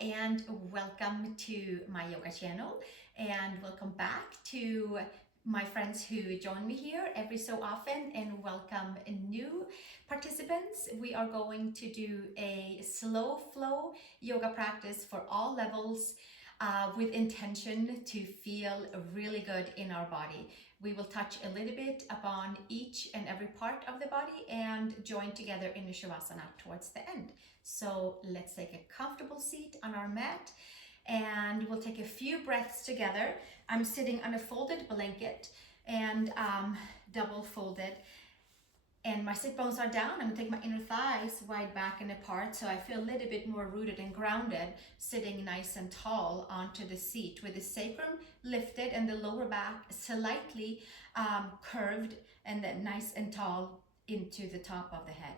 and welcome to my yoga channel, and welcome back to my friends who join me here every so often, and welcome new participants. We are going to do a slow flow yoga practice for all levels with intention to feel really good in our body. We will touch a little bit upon each and every part of the body and join together in a Shavasana towards the end. So let's take a comfortable seat on our mat and we'll take a few breaths together. I'm sitting on a folded blanket and double folded, and my sit bones are down. I'm gonna take my inner thighs wide back and apart so I feel a little bit more rooted and grounded, sitting nice and tall onto the seat with the sacrum lifted and the lower back slightly curved, and then nice and tall into the top of the head.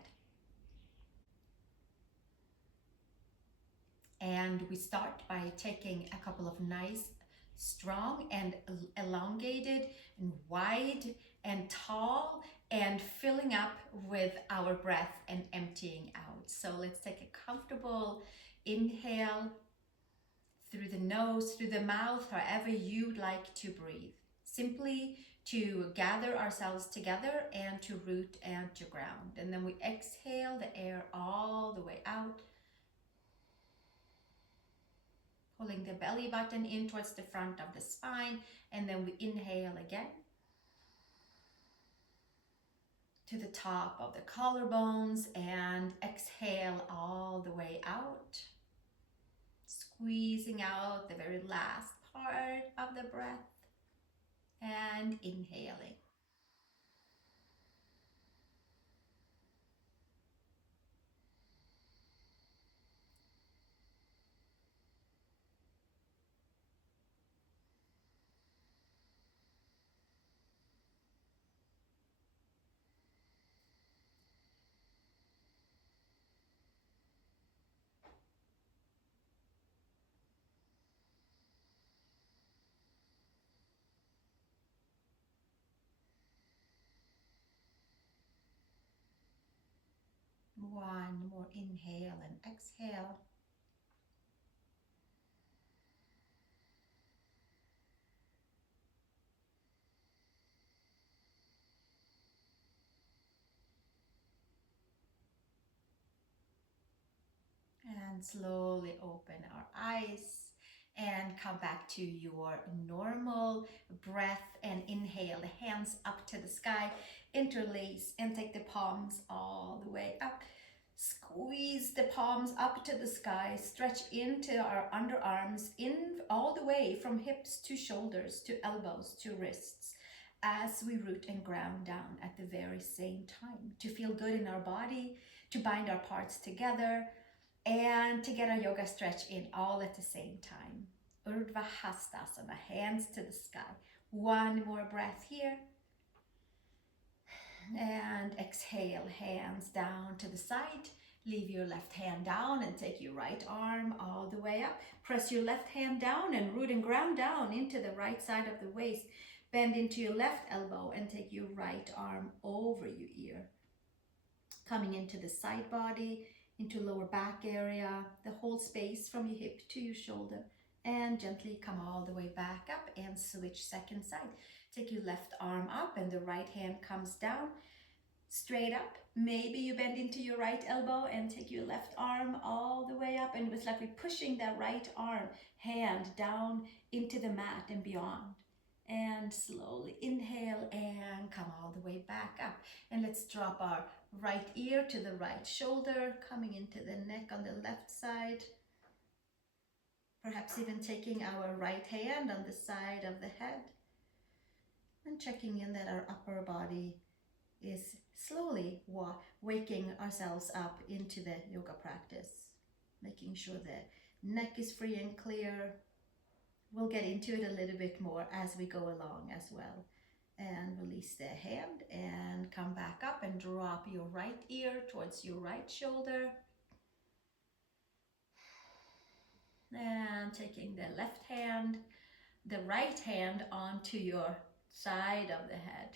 And we start by taking a couple of nice, strong and elongated and wide and tall, and filling up with our breath and emptying out. So let's take a comfortable inhale through the nose, through the mouth, however you'd like to breathe. Simply to gather ourselves together and to root and to ground. And then we exhale the air all the way out, pulling the belly button in towards the front of the spine, and then we inhale again to the top of the collarbones and exhale all the way out, squeezing out the very last part of the breath and inhaling. One more inhale and exhale. And slowly open our eyes and come back to your normal breath and inhale the hands up to the sky, interlace and take the palms all the way up. Squeeze the palms up to the sky, stretch into our underarms, in all the way from hips to shoulders to elbows to wrists, as we root and ground down at the very same time, to feel good in our body, to bind our parts together, and to get our yoga stretch in all at the same time. Urdhva Hastasana, hands to the sky. One more breath here. And exhale, hands down to the side. Leave your left hand down and take your right arm all the way up. Press your left hand down and root and ground down into the right side of the waist. Bend into your left elbow and take your right arm over your ear. Coming into the side body, into lower back area, the whole space from your hip to your shoulder, and gently come all the way back up and switch second side. Take your left arm up and the right hand comes down, straight up. Maybe you bend into your right elbow and take your left arm all the way up, and it's like we're pushing that right arm, hand down into the mat and beyond. And slowly inhale and come all the way back up. And let's drop our right ear to the right shoulder, coming into the neck on the left side. Perhaps even taking our right hand on the side of the head and checking in that our upper body is slowly waking ourselves up into the yoga practice, making sure the neck is free and clear. We'll get into it a little bit more as we go along as well. And release the hand and come back up and drop your right ear towards your right shoulder. And taking the left hand, the right hand onto your side of the head.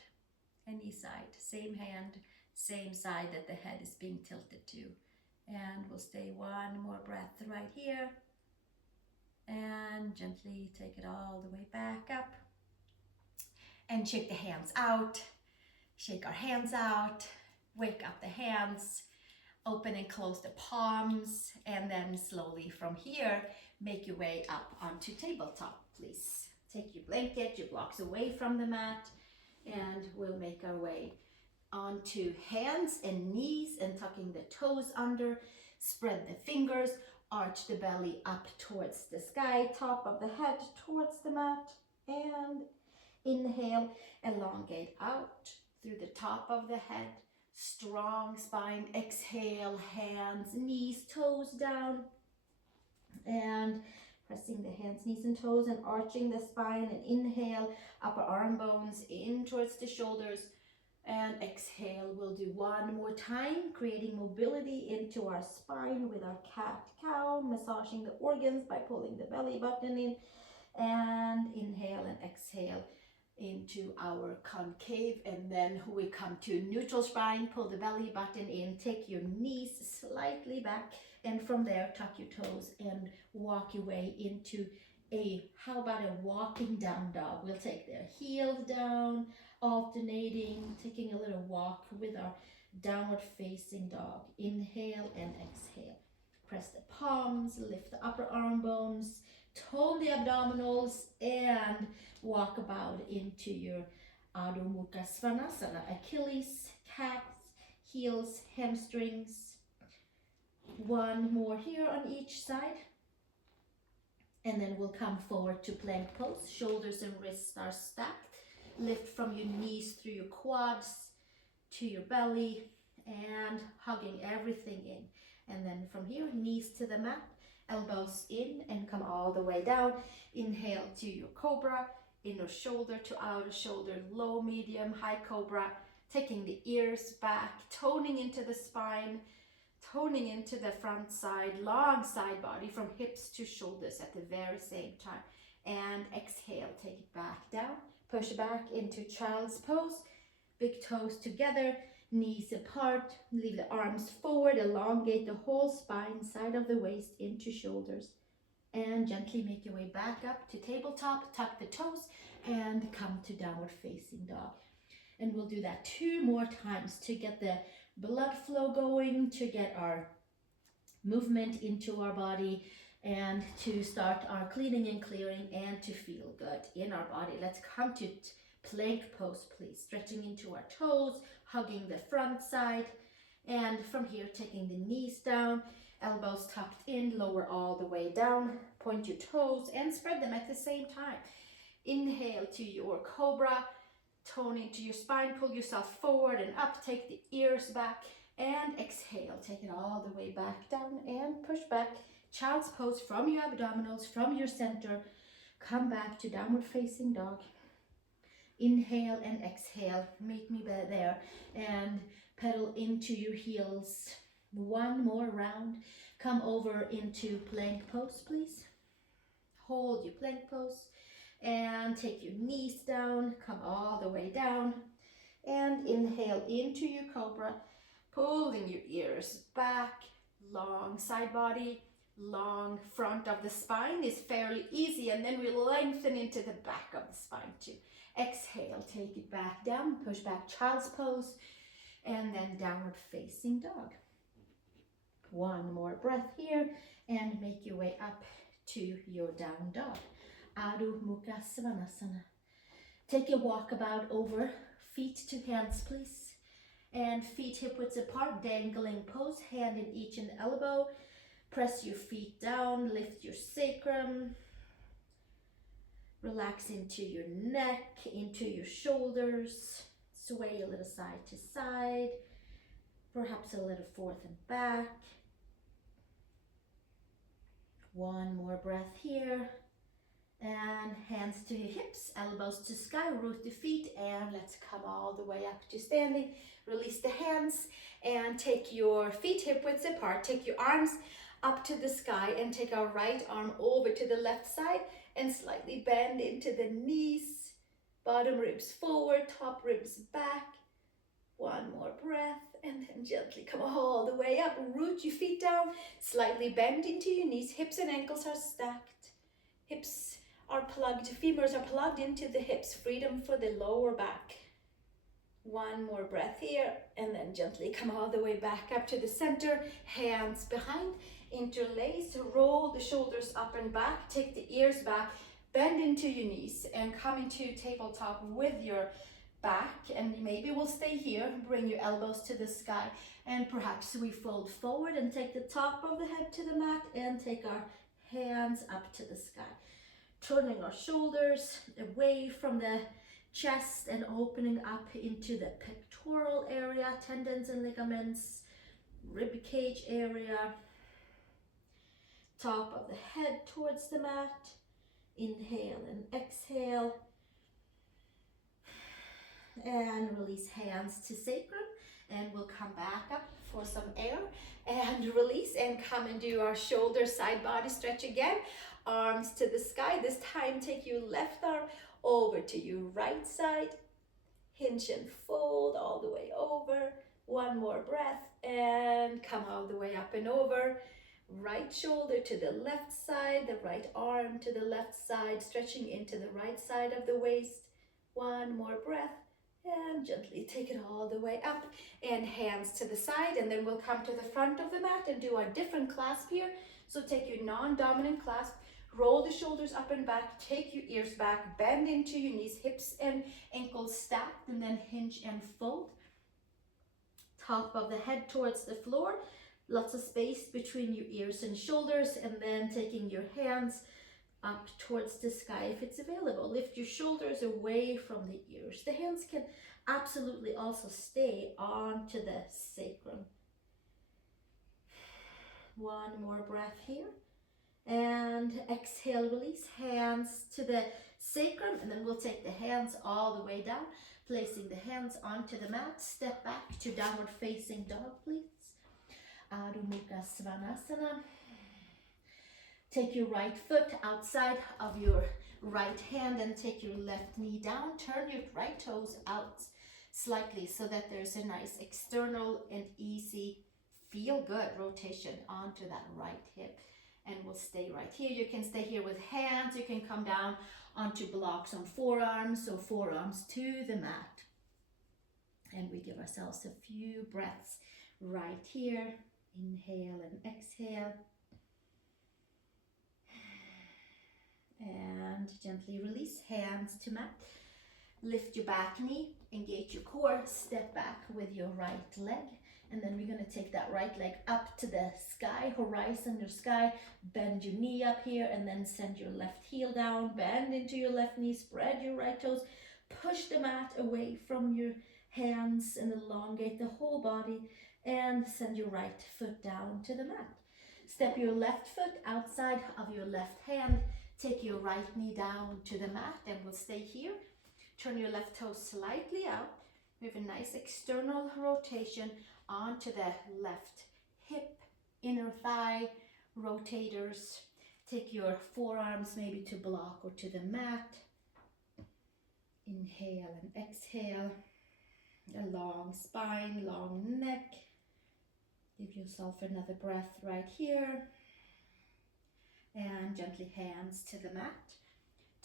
Any side, same hand, same side that the head is being tilted to. And we'll stay one more breath right here. And gently take it all the way back up. And shake the hands out. Shake our hands out. Wake up the hands. Open and close the palms. And then slowly from here, make your way up onto tabletop, please. Take your blanket, your blocks away from the mat. And we'll make our way onto hands and knees and tucking the toes under. Spread the fingers. Arch the belly up towards the sky, top of the head towards the mat, and inhale, elongate out through the top of the head, strong spine. Exhale, hands, knees, toes down, and pressing the hands, knees, and toes and arching the spine, and inhale, upper arm bones in towards the shoulders. And exhale, we'll do one more time, creating mobility into our spine with our cat-cow, massaging the organs by pulling the belly button in. And inhale and exhale into our concave. And then we come to neutral spine, pull the belly button in, take your knees slightly back. And from there, tuck your toes and walk your way into how about a walking down dog? We'll take the heels down, alternating, taking a little walk with our downward facing dog. Inhale and exhale. Press the palms, lift the upper arm bones, tone the abdominals, and walk about into your Adho Mukha Svanasana. Achilles, cats, heels, hamstrings. One more here on each side. And then we'll come forward to plank pose. Shoulders and wrists are stacked. Lift from your knees through your quads to your belly and hugging everything in. And then from here, knees to the mat, elbows in and come all the way down. Inhale to your cobra, inner shoulder to outer shoulder, low, medium, high cobra. Taking the ears back, toning into the spine, toning into the front side, long side body from hips to shoulders at the very same time. And exhale, take it back down, push back into child's pose, big toes together, knees apart, leave the arms forward, elongate the whole spine, side of the waist into shoulders. And gently make your way back up to tabletop, tuck the toes, and come to downward facing dog. And we'll do that 2 more times to get the blood flow going, to get our movement into our body, and to start our cleaning and clearing and to feel good in our body. Let's come to plank pose, please. Stretching into our toes, hugging the front side, and from here taking the knees down, elbows tucked in, lower all the way down, point your toes and spread them at the same time. Inhale to your cobra, tone into your spine, pull yourself forward and up, take the ears back, and exhale, take it all the way back down and push back. Child's pose from your abdominals, from your center, come back to downward facing dog. Inhale and exhale, meet me there, and pedal into your heels. One more round, come over into plank pose, please. Hold your plank pose. And take your knees down, come all the way down, and inhale into your cobra, pulling your ears back, long side body, long front of the spine is fairly easy, and then we lengthen into the back of the spine too. Exhale, take it back down, push back child's pose, and then downward facing dog. One more breath here, and make your way up to your down dog. Adho Mukha Svanasana. Take a walkabout over, feet to hands, please. And feet hip widths apart, dangling pose, hand in each and elbow. Press your feet down, lift your sacrum. Relax into your neck, into your shoulders. Sway a little side to side. Perhaps a little forth and back. One more breath here. And hands to your hips, elbows to sky, root the feet, and let's come all the way up to standing. Release the hands and take your feet hip widths apart. Take your arms up to the sky and take our right arm over to the left side and slightly bend into the knees. Bottom ribs forward, top ribs back. One more breath and then gently come all the way up. Root your feet down, slightly bend into your knees. Hips and ankles are stacked. Hips are plugged, femurs are plugged into the hips. Freedom for the lower back. One more breath here, and then gently come all the way back up to the center. Hands behind, interlace, roll the shoulders up and back, take the ears back, bend into your knees, and come into tabletop with your back. And maybe we'll stay here, bring your elbows to the sky, and perhaps we fold forward and take the top of the head to the mat and take our hands up to the sky. Turning our shoulders away from the chest and opening up into the pectoral area, tendons and ligaments, rib cage area, top of the head towards the mat. Inhale and exhale. And release hands to sacrum, and we'll come back up for some air and release and come and do our shoulder side body stretch again. Arms to the sky. This time take your left arm over to your right side. Hinge and fold all the way over. One more breath and come all the way up and over. Right shoulder to the left side, the right arm to the left side, stretching into the right side of the waist. One more breath and gently take it all the way up, and hands to the side, and then we'll come to the front of the mat and do our different clasp here. So take your non-dominant clasp, roll the shoulders up and back, take your ears back, bend into your knees, hips and ankles stacked, and then hinge and fold. Top of the head towards the floor, lots of space between your ears and shoulders, and then taking your hands up towards the sky if it's available. Lift your shoulders away from the ears. The hands can absolutely also stay onto the sacrum. One more breath here. And exhale, release hands to the sacrum, and then we'll take the hands all the way down, placing the hands onto the mat. Step back to downward facing dog, please. Adho Mukha Svanasana. Take your right foot outside of your right hand and take your left knee down. Turn your right toes out slightly so that there's a nice external and easy, feel good rotation onto that right hip. And we'll stay right here. You can stay here with hands. You can come down onto blocks on forearms, so forearms to the mat. And we give ourselves a few breaths right here. Inhale and exhale. And gently release hands to mat. Lift your back knee, engage your core, step back with your right leg. And then we're going to take that right leg up to the sky, horizon or sky. Bend your knee up here and then send your left heel down. Bend into your left knee, spread your right toes. Push the mat away from your hands and elongate the whole body. And send your right foot down to the mat. Step your left foot outside of your left hand. Take your right knee down to the mat, and we'll stay here. Turn your left toe slightly out. We have a nice external rotation onto the left hip, inner thigh, rotators. Take your forearms maybe to block or to the mat. Inhale and exhale. A long spine, long neck. Give yourself another breath right here. And gently hands to the mat.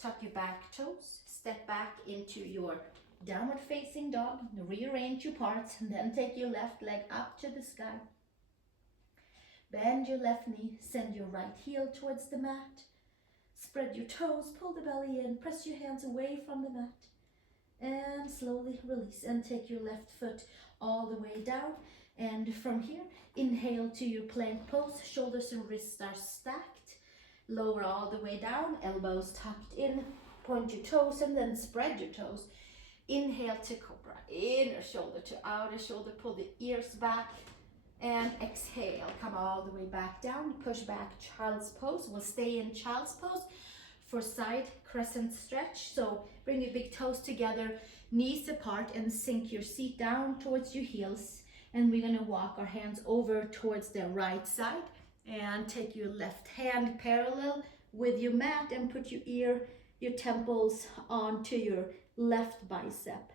Tuck your back toes. Step back into your downward facing dog. Rearrange your parts and then take your left leg up to the sky. Bend your left knee. Send your right heel towards the mat. Spread your toes. Pull the belly in. Press your hands away from the mat. And slowly release and take your left foot all the way down. And from here, inhale to your plank pose. Shoulders and wrists are stacked. Lower all the way down, elbows tucked in, point your toes and then spread your toes. Inhale to cobra, inner shoulder to outer shoulder, pull the ears back and exhale. Come all the way back down, push back, child's pose. We'll stay in child's pose for side crescent stretch. So bring your big toes together, knees apart, and sink your seat down towards your heels. And we're gonna walk our hands over towards the right side. And take your left hand parallel with your mat and put your temples onto your left bicep.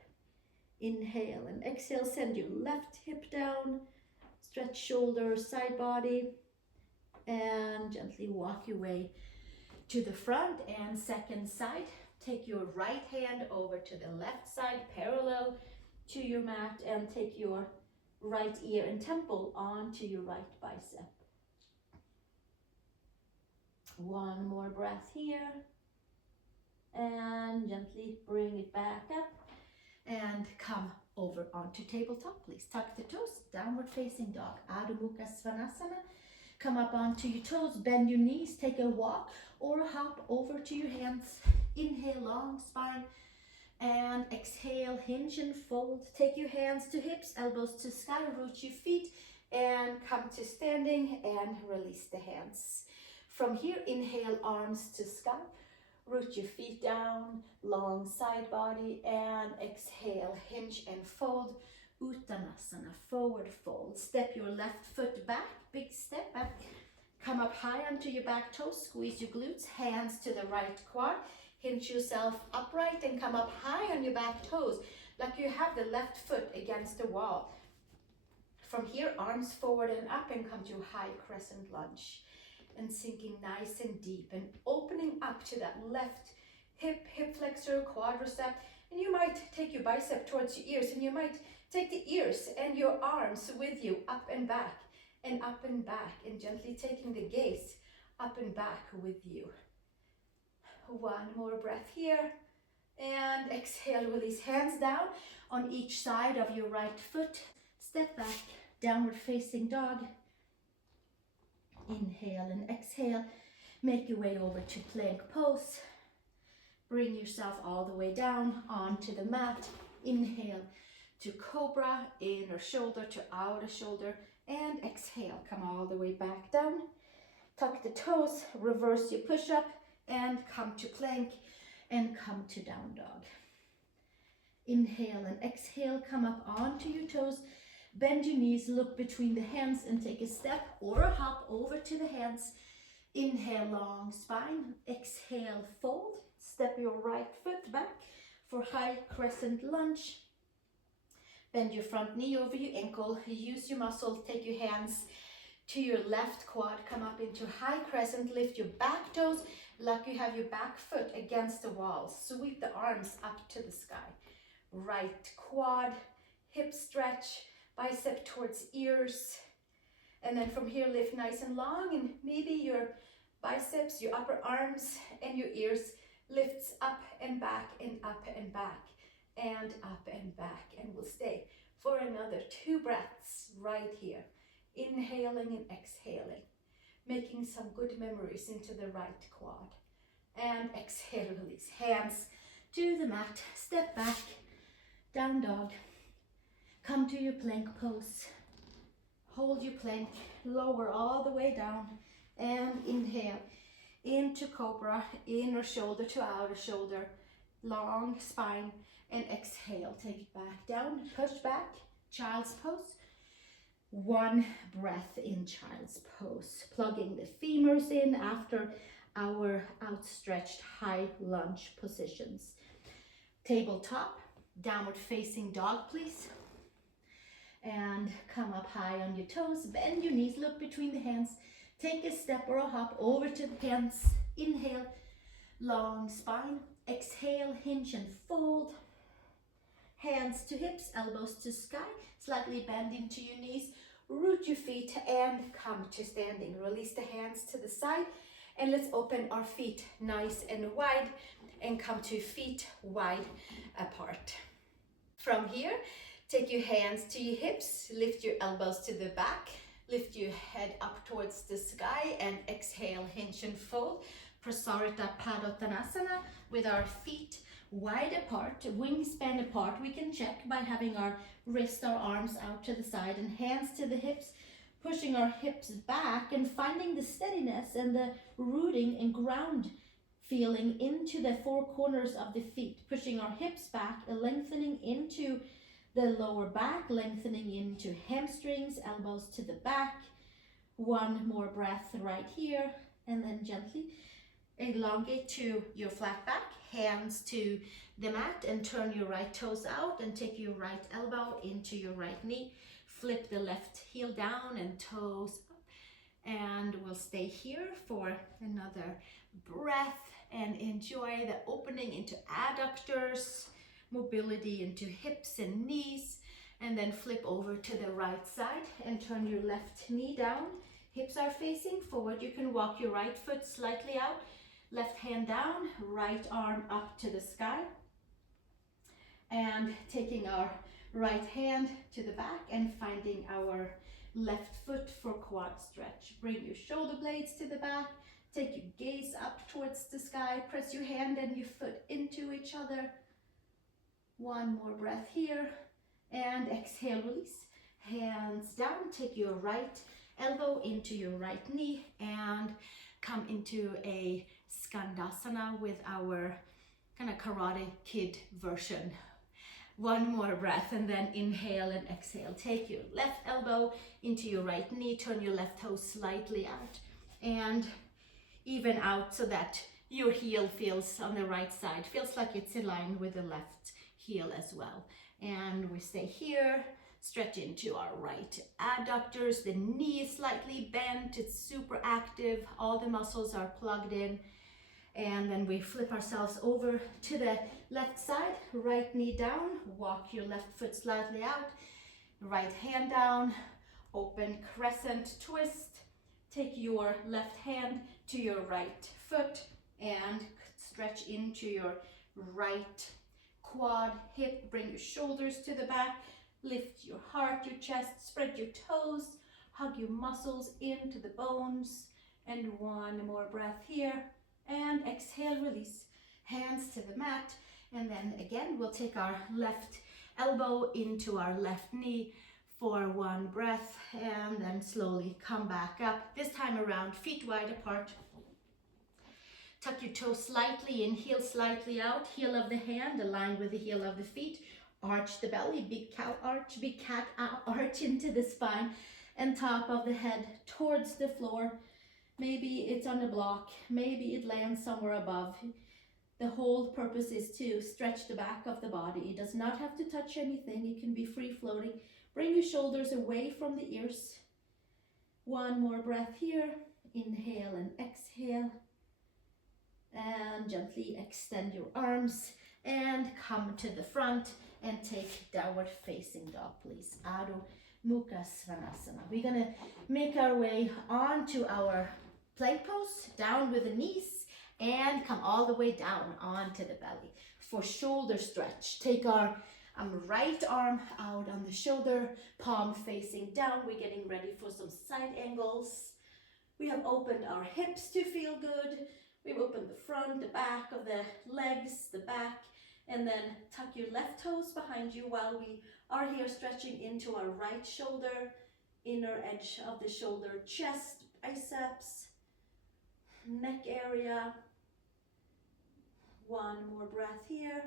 Inhale and exhale, send your left hip down, stretch shoulders, side body, and gently walk your way to the front and second side. Take your right hand over to the left side, parallel to your mat, and take your right ear and temple onto your right bicep. One more breath here. And gently bring it back up. And come over onto tabletop, please. Tuck the toes, downward facing dog, Adho Mukha Svanasana. Come up onto your toes, bend your knees, take a walk or hop over to your hands. Inhale, long spine, and exhale, hinge and fold. Take your hands to hips, elbows to sky, root your feet, and come to standing and release the hands. From here, inhale, arms to sky. Root your feet down, long side body, and exhale, hinge and fold. Uttanasana, forward fold. Step your left foot back, big step back. Come up high onto your back toes, squeeze your glutes, hands to the right quad. Hinge yourself upright and come up high on your back toes, like you have the left foot against the wall. From here, arms forward and up and come to high crescent lunge. And sinking nice and deep and opening up to that left hip flexor, quadricep. And you might take your bicep towards your ears, and you might take the ears and your arms with you up and back, and gently taking the gaze up and back with you. One more breath here. And exhale, release, hands down on each side of your right foot. Step back, downward facing dog. Inhale and exhale. Make your way over to plank pose. Bring yourself all the way down onto the mat. Inhale to cobra, inner shoulder to outer shoulder, and exhale. Come all the way back down. Tuck the toes, reverse your push-up, and come to plank, and come to down dog. Inhale and exhale, come up onto your toes. Bend your knees, look between the hands and take a step or a hop over to the hands. Inhale, long spine. Exhale, fold. Step your right foot back for high crescent lunge. Bend your front knee over your ankle. Use your muscles. Take your hands to your left quad. Come up into high crescent. Lift your back toes like you have your back foot against the wall. Sweep the arms up to the sky. Right quad, hip stretch. Bicep towards ears, and then from here lift nice and long, and maybe your biceps, your upper arms and your ears lifts up and back and up and back and up and back, and we'll stay for another 2 breaths right here, inhaling and exhaling, making some good memories into the right quad, and exhale, release, hands to the mat, step back, down dog. Come to your plank pose. Hold your plank, lower all the way down, and inhale into cobra, inner shoulder to outer shoulder, long spine, and exhale. Take it back down, push back, child's pose. 1 breath in child's pose, plugging the femurs in after our outstretched high lunge positions. Tabletop, downward facing dog, please. And come up high on your toes, bend your knees, look between the hands, take a step or a hop over to the hands. Inhale, long spine, exhale, hinge and fold. Hands to hips, elbows to sky, slightly bend into your knees, root your feet and come to standing. Release the hands to the side, and let's open our feet nice and wide and come to feet wide apart. From here, take your hands to your hips, lift your elbows to the back, lift your head up towards the sky, and exhale, hinge and fold. Prasarita Padottanasana with our feet wide apart, wingspan apart. We can check by having our wrists, our arms out to the side, and hands to the hips, pushing our hips back and finding the steadiness and the rooting and ground feeling into the 4 corners of the feet, pushing our hips back and lengthening into the lower back, lengthening into hamstrings, elbows to the back. 1 more breath right here, and then gently elongate to your flat back, hands to the mat, and turn your right toes out and take your right elbow into your right knee. Flip the left heel down and toes up, And we'll stay here for another breath and enjoy the opening into adductors, mobility into hips and knees, and then flip over to the right side and turn your left knee down. Hips are facing forward. You can walk your right foot slightly out, left hand down, right arm up to the sky. And taking our right hand to the back and finding our left foot for quad stretch. Bring your shoulder blades to the back. Take your gaze up towards the sky. Press your hand and your foot into each other. One more breath here. And exhale, release. Hands down. Take your right elbow into your right knee and come into a Skandasana with our kind of Karate Kid version. One more breath and then inhale and exhale. Take your left elbow into your right knee. Turn your left toe slightly out and even out so that your heel feels on the right side. Feels like it's aligned with the left heel as well. And we stay here. Stretch into our right adductors. The knee is slightly bent. It's super active. All the muscles are plugged in. And then we flip ourselves over to the left side, right knee down, walk your left foot slightly out, right hand down, open crescent twist, take your left hand to your right foot and stretch into your right quad hip, bring your shoulders to the back, lift your heart, your chest, spread your toes, hug your muscles into the bones, and one more breath here. And exhale, release. Hands to the mat. And then again, we'll take our left elbow into our left knee for one breath. And then slowly come back up. This time around, feet wide apart. Tuck your toes slightly in, heel slightly out. Heel of the hand aligned with the heel of the feet. Arch the belly, big cow arch, big cat arch into the spine. And top of the head towards the floor. Maybe it's on a block, maybe it lands somewhere above. The whole purpose is to stretch the back of the body. It does not have to touch anything, it can be free floating. Bring your shoulders away from the ears. One more breath here. Inhale and exhale. And gently extend your arms and come to the front and take downward facing dog, please. Adho Mukha Svanasana. We're gonna make our way onto our plank pose, down with the knees, and come all the way down onto the belly. For shoulder stretch, take our right arm out on the shoulder, palm facing down. We're getting ready for some side angles. We have opened our hips to feel good. We've opened the front, the back of the legs, the back, and then tuck your left toes behind you while we are here stretching into our right shoulder, inner edge of the shoulder, chest, biceps, neck area. One more breath here.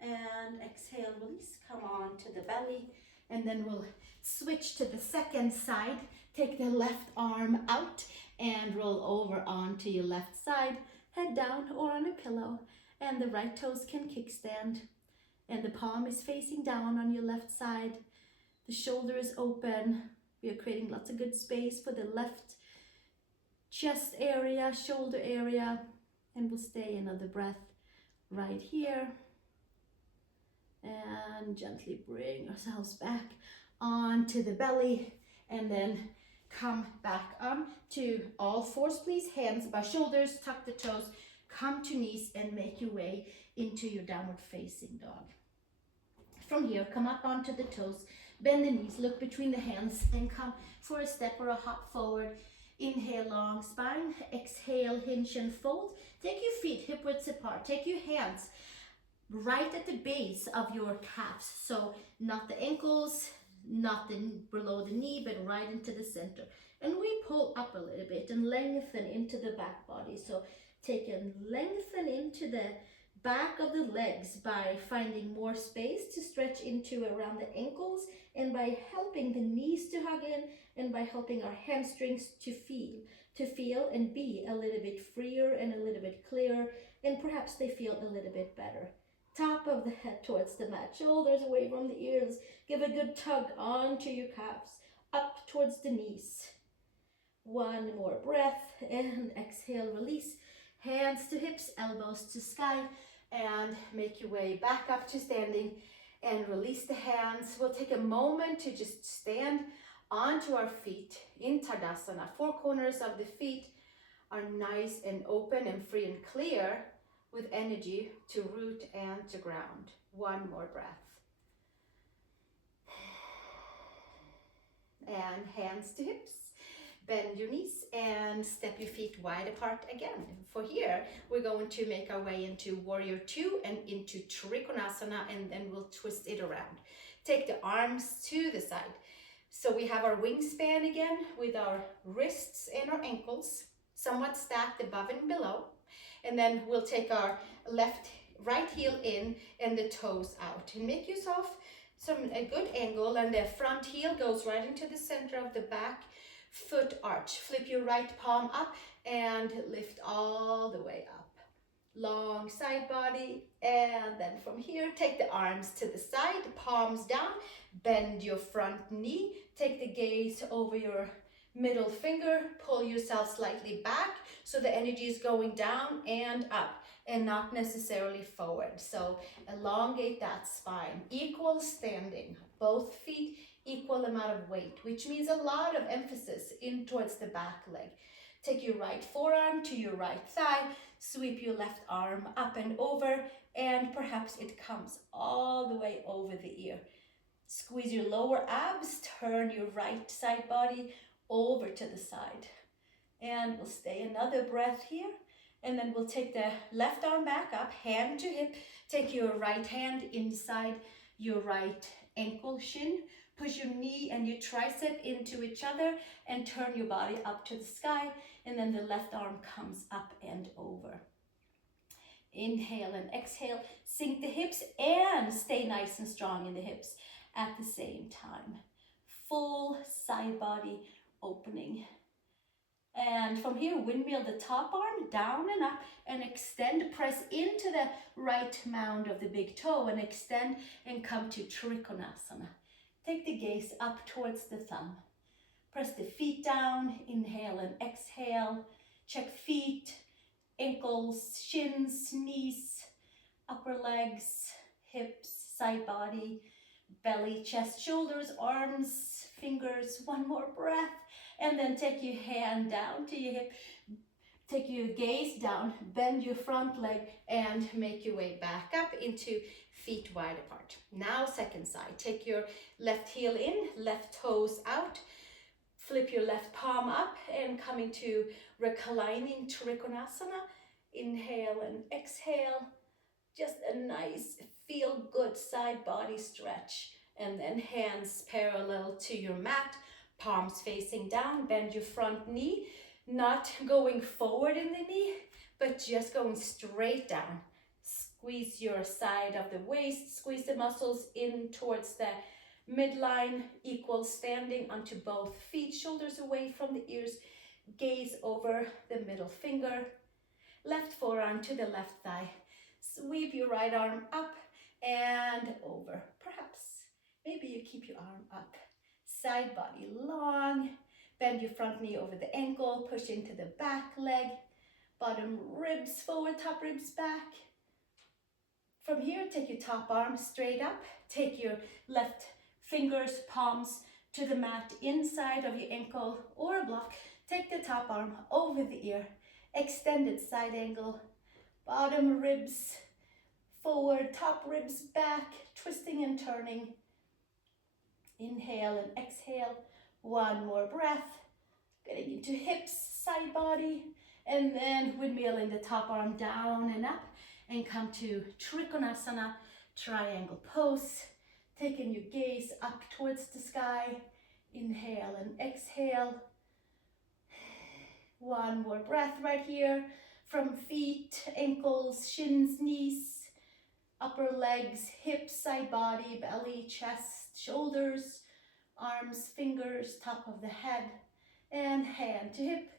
And exhale, release, come on to the belly. And then we'll switch to the second side. Take the left arm out and roll over onto your left side. Head down or on a pillow. And the right toes can kickstand. And the palm is facing down on your left side. The shoulder is open. We are creating lots of good space for the left chest area, shoulder area. And we'll stay another breath right here. And gently bring ourselves back onto the belly. And then come back to all fours, please. Hands by shoulders, tuck the toes, come to knees and make your way into your downward facing dog. From here, come up onto the toes, bend the knees, look between the hands and come for a step or a hop forward. Inhale, long spine. Exhale, hinge and fold. Take your feet hip width apart. Take your hands right at the base of your calves. So not the ankles, not below the knee, but right into the center. And we pull up a little bit and lengthen into the back body. So take and lengthen into the back of the legs by finding more space to stretch into around the ankles, and by helping the knees to hug in, and by helping our hamstrings to feel and be a little bit freer and a little bit clearer, and perhaps they feel a little bit better. Top of the head towards the mat, shoulders away from the ears. Give a good tug onto your calves, up towards the knees. One more breath, and exhale, release. Hands to hips, elbows to sky, and make your way back up to standing and release the hands. We'll take a moment to just stand onto our feet in Tadasana. Four corners of the feet are nice and open and free and clear with energy to root and to ground. One more breath. And hands to hips. Bend your knees and step your feet wide apart again. For here, we're going to make our way into Warrior 2 and into Trikonasana, and then we'll twist it around. Take the arms to the side. So we have our wingspan again with our wrists and our ankles somewhat stacked above and below. And then we'll take our right heel in and the toes out. And make yourself a good angle, and the front heel goes right into the center of the back foot arch. Flip your right palm up and lift all the way up. Long side body, and then from here, take the arms to the side, palms down, bend your front knee, take the gaze over your middle finger, pull yourself slightly back so the energy is going down and up and not necessarily forward. So elongate that spine. Equal standing, both feet equal amount of weight, which means a lot of emphasis in towards the back leg. Take your right forearm to your right thigh, sweep your left arm up and over, and perhaps it comes all the way over the ear. Squeeze your lower abs, turn your right side body over to the side. And we'll stay another breath here. And then we'll take the left arm back up, hand to hip. Take your right hand inside your right ankle shin. Push your knee and your tricep into each other and turn your body up to the sky. And then the left arm comes up and over. Inhale and exhale. Sink the hips and stay nice and strong in the hips at the same time. Full side body opening. And from here, windmill the top arm down and up and extend. Press into the right mound of the big toe and extend and come to Trikonasana. Take the gaze up towards the thumb. Press the feet down, inhale and exhale. Check feet, ankles, shins, knees, upper legs, hips, side body, belly, chest, shoulders, arms, fingers. One more breath. And then take your hand down to your hip. Take your gaze down, bend your front leg, and make your way back up into feet wide apart. Now second side. Take your left heel in, left toes out. Flip your left palm up and coming to reclining Trikonasana. Inhale and exhale. Just a nice feel good side body stretch. And then hands parallel to your mat. Palms facing down, bend your front knee, not going forward in the knee, but just going straight down. Squeeze your side of the waist, squeeze the muscles in towards the midline, equal standing onto both feet, shoulders away from the ears, gaze over the middle finger, left forearm to the left thigh. Sweep your right arm up and over. Perhaps, maybe you keep your arm up. Side body long, bend your front knee over the ankle, push into the back leg, bottom ribs forward, top ribs back. From here, take your top arm straight up, take your left fingers, palms to the mat inside of your ankle or a block. Take the top arm over the ear, extended side angle, bottom ribs forward, top ribs back, twisting and turning. Inhale and exhale. One more breath. Getting into hips, side body. And then windmilling the top arm down and up. And come to Trikonasana, triangle pose. Taking your gaze up towards the sky. Inhale and exhale. One more breath right here. From feet, ankles, shins, knees, upper legs, hips, side body, belly, chest, shoulders, arms, fingers, top of the head, and hand to hip.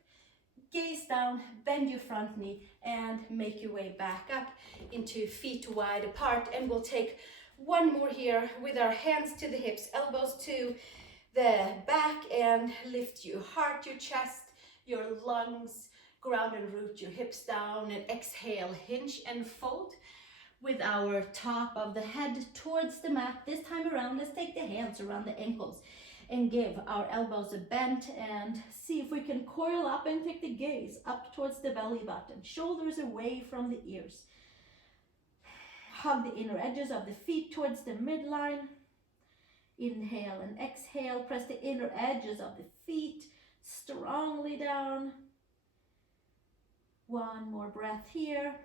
Gaze down, bend your front knee, and make your way back up into feet wide apart. And we'll take one more here with our hands to the hips, elbows to the back, and lift your heart, your chest, your lungs, ground and root your hips down, and exhale, hinge and fold with our top of the head towards the mat. This time around, let's take the hands around the ankles and give our elbows a bend and see if we can coil up and take the gaze up towards the belly button, shoulders away from the ears. Hug the inner edges of the feet towards the midline. Inhale and exhale, press the inner edges of the feet strongly down. One more breath here.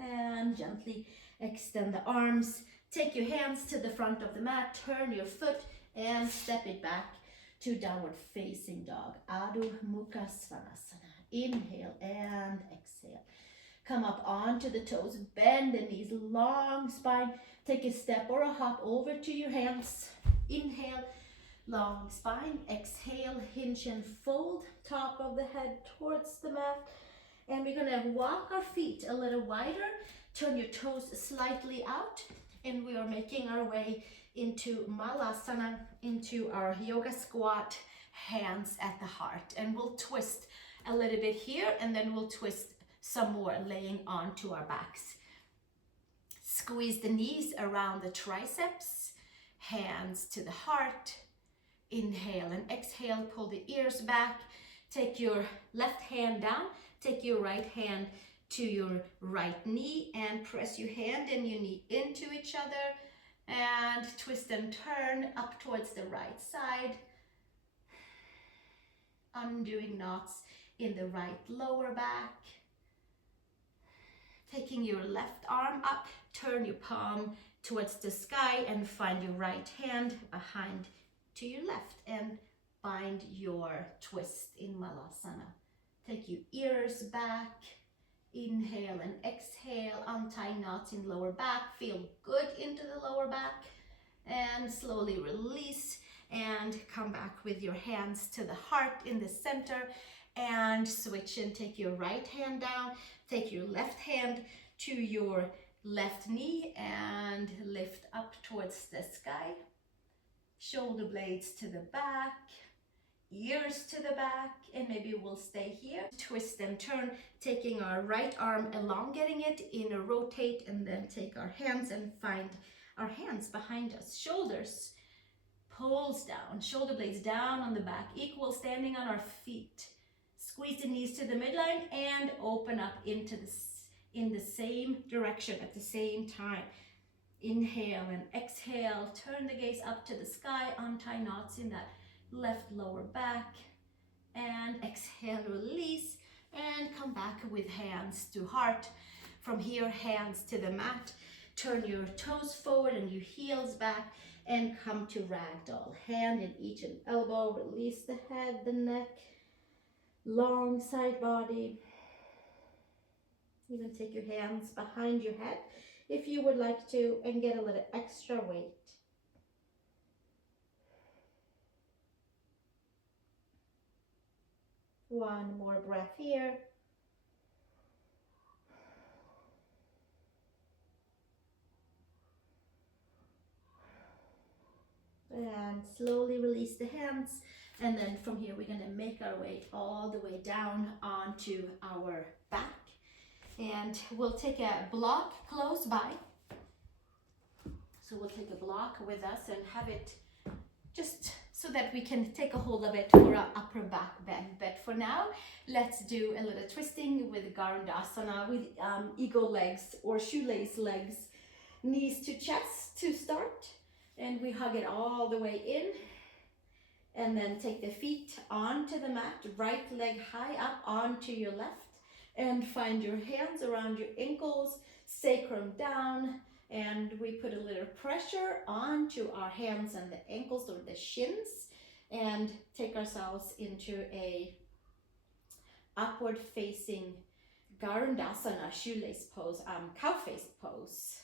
And gently extend the arms. Take your hands to the front of the mat, turn your foot and step it back to downward facing dog. Adho Mukha Svanasana. Inhale and exhale. Come up onto the toes, bend the knees, long spine. Take a step or a hop over to your hands. Inhale, long spine. Exhale, hinge and fold, top of the head towards the mat. And we're gonna walk our feet a little wider, turn your toes slightly out, and we are making our way into Malasana, into our yoga squat, hands at the heart. And we'll twist a little bit here, and then we'll twist some more, laying onto our backs. Squeeze the knees around the triceps, hands to the heart. Inhale and exhale, pull the ears back. Take your left hand down, take your right hand to your right knee and press your hand and your knee into each other and twist and turn up towards the right side. Undoing knots in the right lower back. Taking your left arm up, turn your palm towards the sky and find your right hand behind to your left and find your twist in Malasana. Take your ears back. Inhale and exhale, untie knots in lower back. Feel good into the lower back and slowly release and come back with your hands to the heart in the center and switch and take your right hand down. Take your left hand to your left knee and lift up towards the sky. Shoulder blades to the back, ears to the back, and maybe we'll stay here. Twist and turn, taking our right arm, elongating it, inner rotate, and then take our hands and find our hands behind us. Shoulders, pulls down, shoulder blades down on the back, equal standing on our feet. Squeeze the knees to the midline and open up into in the same direction at the same time. Inhale and exhale, turn the gaze up to the sky, untie knots in that left lower back, and exhale, release, and come back with hands to heart. From here, hands to the mat, turn your toes forward and your heels back, and come to ragdoll. Hand in each and elbow, release the head, the neck, long side body. You can take your hands behind your head if you would like to and get a little extra weight. One more breath here. And slowly release the hands. And then from here, we're gonna make our way all the way down onto our back. And we'll take a block close by. So we'll take a block with us and have it just so that we can take a hold of it for our upper back bend. But for now, let's do a little twisting with Garudasana with eagle legs or shoelace legs. Knees to chest to start. And we hug it all the way in. And then take the feet onto the mat, right leg high up onto your left. And find your hands around your ankles, sacrum down, and we put a little pressure onto our hands and the ankles or the shins, and take ourselves into a upward facing Garudasana, shoelace pose, cow face pose.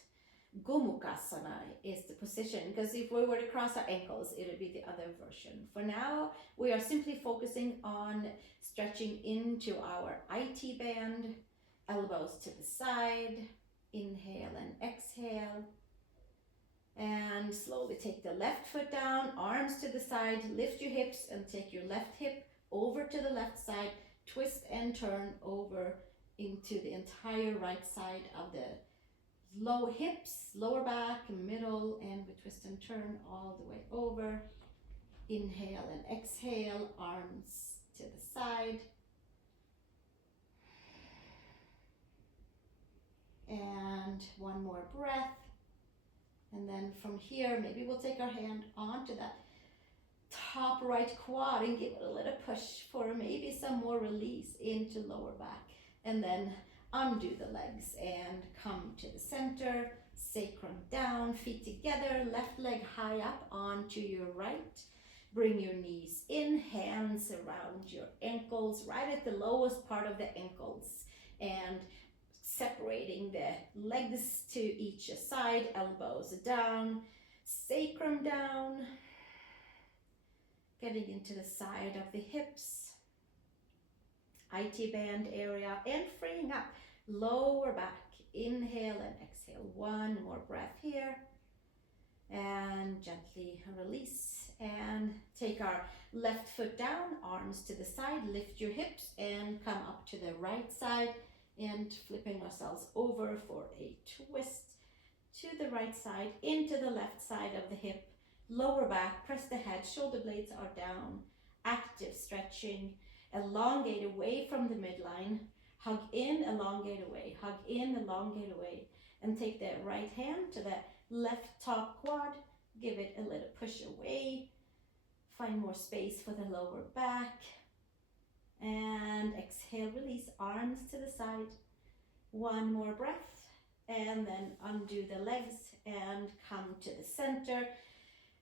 Gomukhasana is the position, because if we were to cross our ankles, it would be the other version. For now, we are simply focusing on stretching into our IT band, elbows to the side, inhale and exhale, and slowly take the left foot down, arms to the side, lift your hips and take your left hip over to the left side, twist and turn over into the entire right side of the low hips, lower back, middle, and we twist and turn all the way over. Inhale and exhale, arms to the side. And one more breath. And then from here, maybe we'll take our hand onto that top right quad and give it a little push for maybe some more release into lower back. And then undo the legs and come to the center, sacrum down, feet together, left leg high up onto your right. Bring your knees in, hands around your ankles, right at the lowest part of the ankles, and separating the legs to each side, elbows down, sacrum down, getting into the side of the hips, IT band area, and freeing up lower back. Inhale and exhale. One more breath here. And gently release and take our left foot down, arms to the side, lift your hips and come up to the right side and flipping ourselves over for a twist to the right side, into the left side of the hip, lower back, press the head, shoulder blades are down, active stretching, elongate away from the midline, hug in, elongate away, hug in, elongate away, and take that right hand to that left top quad, give it a little push away, find more space for the lower back, and exhale, release, arms to the side, one more breath, and then undo the legs and come to the center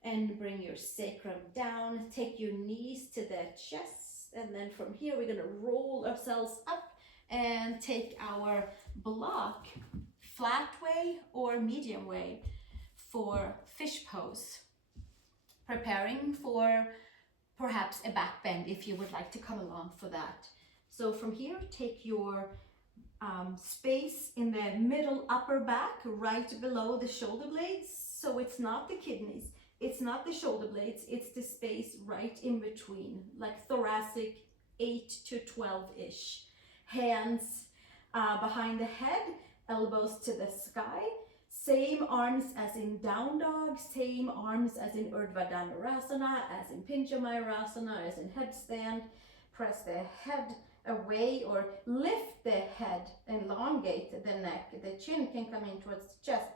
and bring your sacrum down, take your knees to the chest, and then from here we're going to roll ourselves up and take our block flat way or medium way for fish pose, preparing for perhaps a back bend if you would like to come along for that. So from here, take your space in the middle upper back, right below the shoulder blades. So it's not the kidneys, it's not the shoulder blades, it's the space right in between, like thoracic 8 to 12-ish. Hands behind the head, elbows to the sky. Same arms as in down dog, same arms as in Urdhva Dhanurasana, as in Pincha Mayurasana, as in headstand. Press the head away or lift the head, elongate the neck. The chin can come in towards the chest.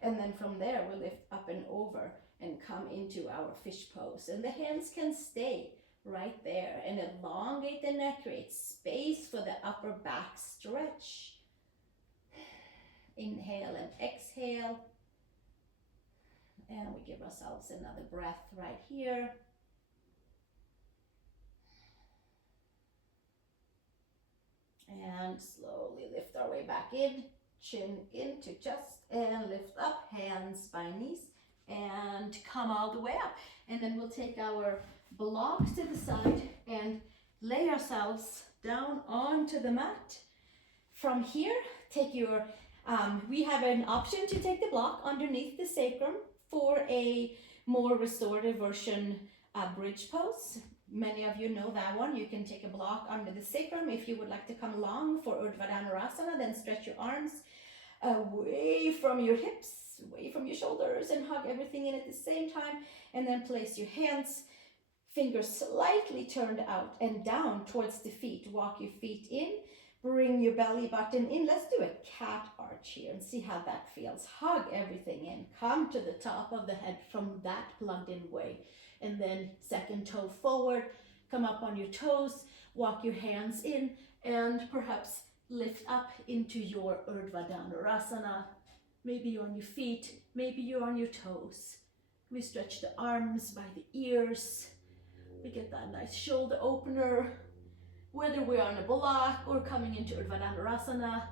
And then from there, we lift up and over and come into our fish pose. And the hands can stay right there and elongate the neck, create space for the upper back stretch. Inhale and exhale. And we give ourselves another breath right here. And slowly lift our way back in, chin into chest, and lift up, hands by knees, and come all the way up. And then we'll take our blocks to the side and lay ourselves down onto the mat. From here, take your we have an option to take the block underneath the sacrum for a more restorative version bridge pose. Many of you know that one. You can take a block under the sacrum. If you would like to come along for Urdhva Dhanurasana, then stretch your arms away from your hips, away from your shoulders, and hug everything in at the same time. And then place your hands, fingers slightly turned out and down towards the feet. Walk your feet in. Bring your belly button in. Let's do a cat arch here and see how that feels. Hug everything in. Come to the top of the head from that plugged in way. And then second toe forward. Come up on your toes. Walk your hands in and perhaps lift up into your Urdhva Dhanurasana. Maybe you're on your feet. Maybe you're on your toes. We stretch the arms by the ears. We get that nice shoulder opener. Whether we're on a block or coming into Urdhva Dhanurasana,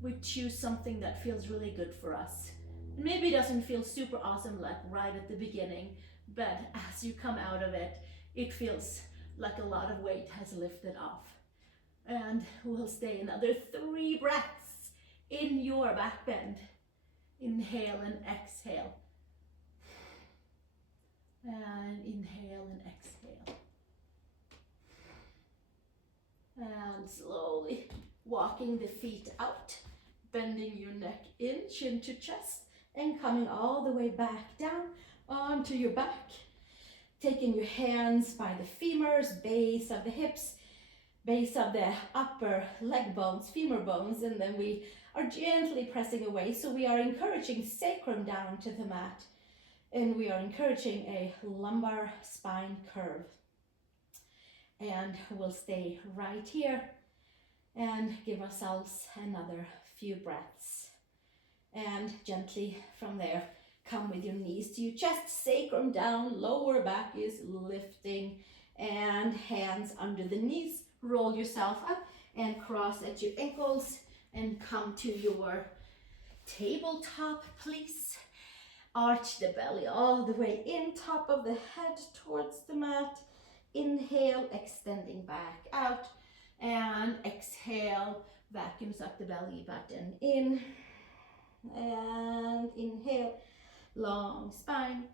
we choose something that feels really good for us. Maybe it doesn't feel super awesome like right at the beginning, but as you come out of it, it feels like a lot of weight has lifted off. And we'll stay another 3 breaths in your back bend. Inhale and exhale. And inhale and exhale. And slowly walking the feet out, bending your neck in, chin to chest, and coming all the way back down onto your back. Taking your hands by the femurs, base of the hips, base of the upper leg bones, femur bones, and then we are gently pressing away. So we are encouraging sacrum down to the mat, and we are encouraging a lumbar spine curve. And we'll stay right here and give ourselves another few breaths. And gently from there, come with your knees to your chest, sacrum down, lower back is lifting, and hands under the knees. Roll yourself up and cross at your ankles and come to your tabletop, please. Arch the belly all the way in, top of the head towards the mat. Inhale, extending back out, and exhale, vacuums up the belly button in, and inhale, long spine.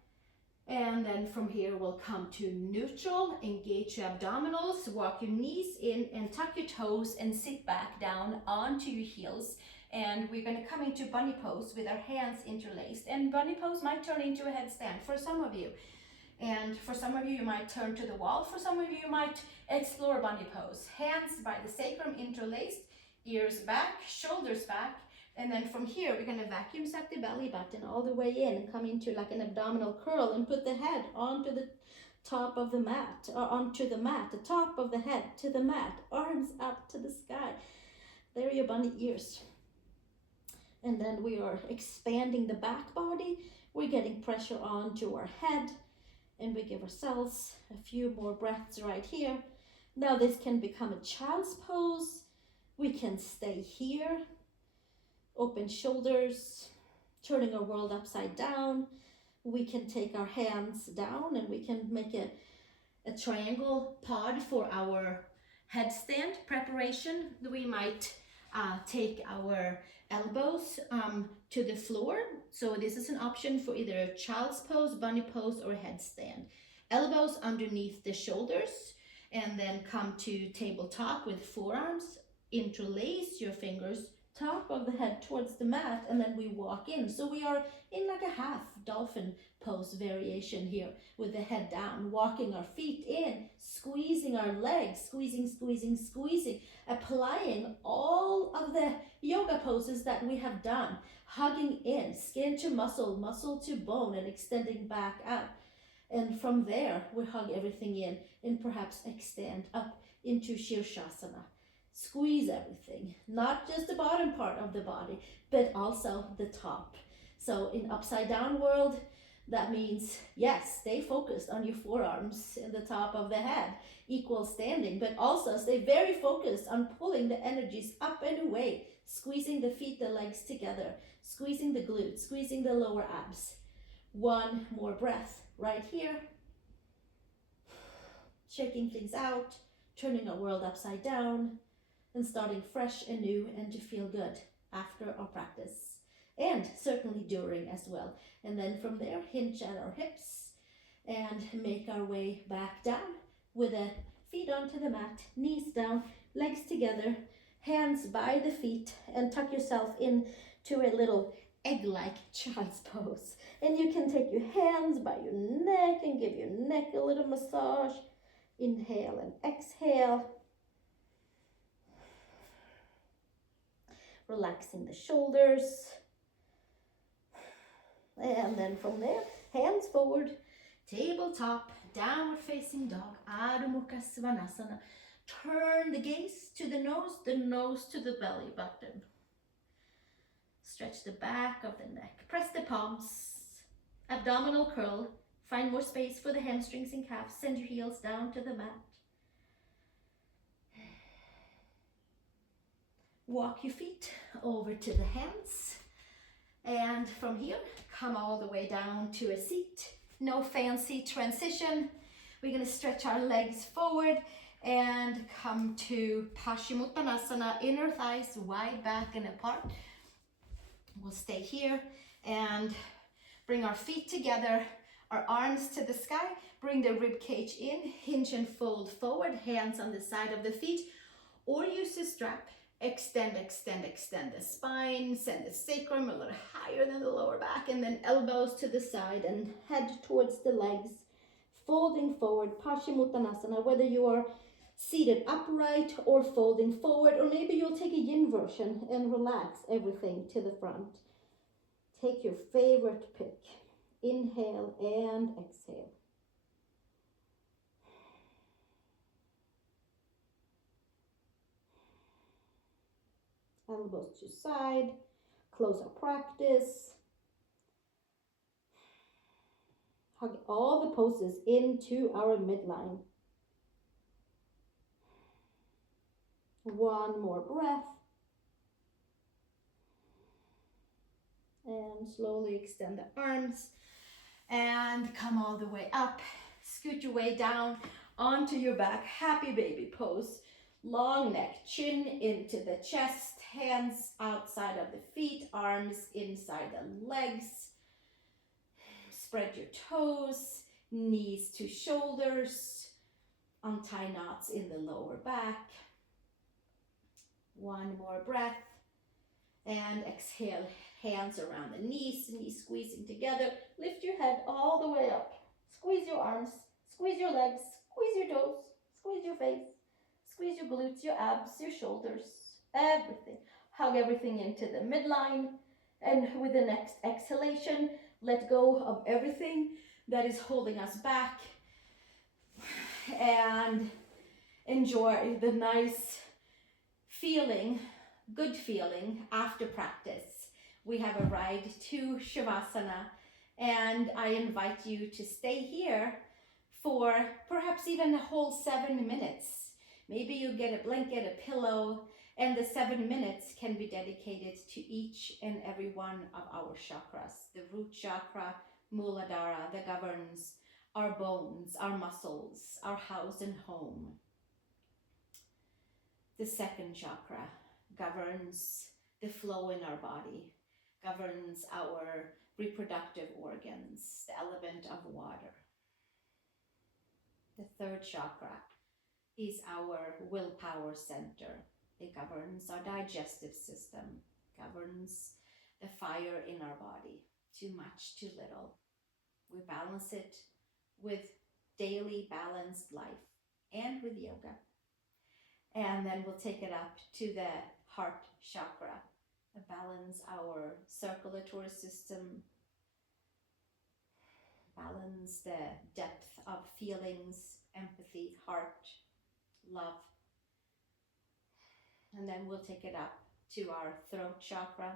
And then from here we'll come to neutral, engage your abdominals, walk your knees in and tuck your toes and sit back down onto your heels. And we're going to come into bunny pose with our hands interlaced, and bunny pose might turn into a headstand for some of you. And for some of you, you might turn to the wall. For some of you, you might explore bunny pose. Hands by the sacrum interlaced, ears back, shoulders back. And then from here, we're going to vacuum suck the belly button all the way in and come into like an abdominal curl and put the head onto the top of the mat, or onto the mat, the top of the head to the mat, arms up to the sky. There are your bunny ears. And then we are expanding the back body. We're getting pressure onto our head. And we give ourselves a few more breaths right here. Now this can become a child's pose. We can stay here, open shoulders, turning our world upside down. We can take our hands down and we can make a triangle pod for our headstand preparation. We might take our elbows to the floor. So this is an option for either a child's pose, bunny pose, or headstand. Elbows underneath the shoulders, and then come to tabletop with forearms. Interlace your fingers, top of the head towards the mat, and then we walk in. So we are in like a half dolphin pose variation here with the head down, walking our feet in, squeezing our legs, squeezing, squeezing, squeezing, applying all of the yoga poses that we have done, hugging in, skin to muscle, muscle to bone, and extending back out. And from there, we hug everything in and perhaps extend up into Shavasana. Squeeze everything, not just the bottom part of the body, but also the top. So in upside down world, that means, yes, stay focused on your forearms and the top of the head, equal standing, but also stay very focused on pulling the energies up and away, squeezing the feet, the legs together, squeezing the glutes, squeezing the lower abs. One more breath right here. Shaking things out, turning our world upside down, and starting fresh and new and to feel good after our practice. And certainly during as well. And then from there, hinge at our hips and make our way back down with the feet onto the mat, knees down, legs together, hands by the feet, and tuck yourself in to a little egg-like child's pose. And you can take your hands by your neck and give your neck a little massage. Inhale and exhale. Relaxing the shoulders. And then from there, hands forward, tabletop, downward facing dog, Adho Mukha Svanasana. Turn the gaze to the nose to the belly button. Stretch the back of the neck, press the palms, abdominal curl, find more space for the hamstrings and calves, send your heels down to the mat. Walk your feet over to the hands. And from here, come all the way down to a seat. No fancy transition. We're going to stretch our legs forward and come to Paschimottanasana, inner thighs wide back and apart. We'll stay here and bring our feet together, our arms to the sky. Bring the rib cage in, hinge and fold forward, hands on the side of the feet. or use a strap. Extend, extend, extend the spine, send the sacrum a little higher than the lower back, and then elbows to the side and head towards the legs, folding forward, Paschimottanasana, whether you are seated upright or folding forward, or maybe you'll take a yin version and relax everything to the front. Take your favorite pick. Inhale and exhale. Elbows to side, close our practice. Hug all the poses into our midline. One more breath. And slowly extend the arms and come all the way up. Scoot your way down onto your back, happy baby pose. Long neck, chin into the chest, hands outside of the feet, arms inside the legs. Spread your toes, knees to shoulders. Untie knots in the lower back. One more breath. And exhale, hands around the knees squeezing together. Lift your head all the way up. Squeeze your arms, squeeze your legs, squeeze your toes, squeeze your face. Squeeze your glutes, your abs, your shoulders, everything. Hug everything into the midline. And with the next exhalation, let go of everything that is holding us back. And enjoy the nice feeling, good feeling after practice. We have a ride to Shavasana, and I invite you to stay here for perhaps even a whole 7 minutes. Maybe you get a blanket, a pillow, and the 7 minutes can be dedicated to each and every one of our chakras. The root chakra, Muladhara, that governs our bones, our muscles, our house and home. The second chakra governs the flow in our body, governs our reproductive organs, the element of water. The third chakra is our willpower center. It governs our digestive system, governs the fire in our body. Too much, too little. We balance it with daily balanced life and with yoga. And then we'll take it up to the heart chakra, balance our circulatory system, balance the depth of feelings, empathy, heart, love. And then we'll take it up to our throat chakra,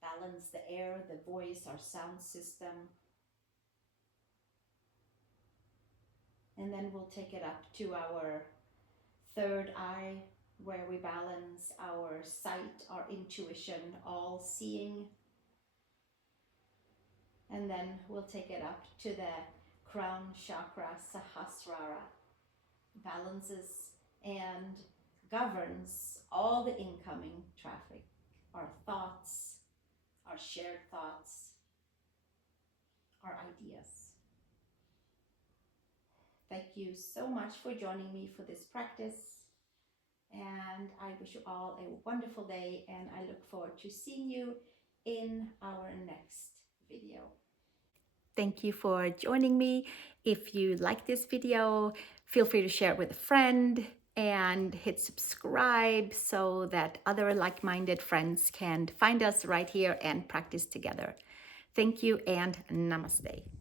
balance the air, the voice, our sound system. And then we'll take it up to our third eye, where we balance our sight, our intuition, all seeing. And then we'll take it up to the crown chakra, Sahasrara, balances and governs all the incoming traffic, our thoughts, our shared thoughts, our ideas. Thank you so much for joining me for this practice, and I wish you all a wonderful day, and I look forward to seeing you in our next video. Thank you for joining me. If you like this video, feel free to share it with a friend and hit subscribe so that other like-minded friends can find us right here and practice together. Thank you and namaste.